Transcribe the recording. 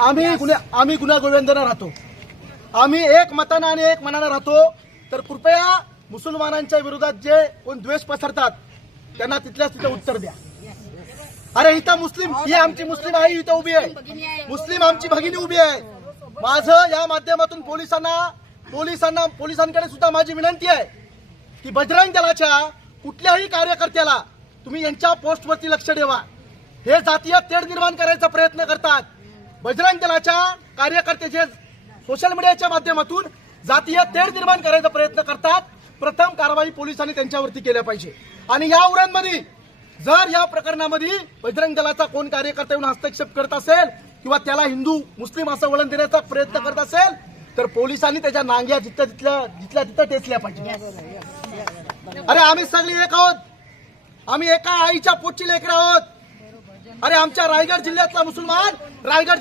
आम्ही गुन्हा गोविंदानं राहतो, आम्ही एक मतानं आणि एक मनानं राहतो. तर कृपया मुसलमानांच्या विरोधात जे कोण द्वेष पसरतात त्यांना तिथल्याच तिथे उत्तर द्या. अरे इथं मुस्लिम, ही आमची मुस्लिम आई इथं उभी आहे, मुस्लिम आमची भगिनी उभी आहे. माझं या माध्यमातून पोलिसांकडे सुद्धा माझी विनंती आहे की बजरंग दलाच्या कुठल्याही कार्यकर्त्याला तुम्ही यांच्या पोस्टवरती लक्ष ठेवा. हे जातीय तेढ निर्माण करायचा प्रयत्न करतात. बजरंग दलाच्या कार्यकर्ते जे सोशल मीडियाच्या माध्यमातून जातीय तेढ निर्माण करायचा प्रयत्न करतात, प्रथम कारवाई पोलिसांनी त्यांच्यावरती केल्या पाहिजे. आणि या उरांमध्ये जर या प्रकरणामध्ये बजरंग दलाचा कोण कार्यकर्ता येऊन हस्तक्षेप करत असेल किंवा त्याला हिंदू मुस्लिम असं वळण देण्याचा प्रयत्न करत असेल तर पोलिसांनी त्याच्या नांग्या जिथल्या तिथं टेचल्या पाहिजे. अरे आम्ही सगळे एक आहोत, आम्ही एका आईच्या पोटची लेकरं आहोत. अरे आमच्या रायगड जिल्ह्यातला मुसलमान रायगड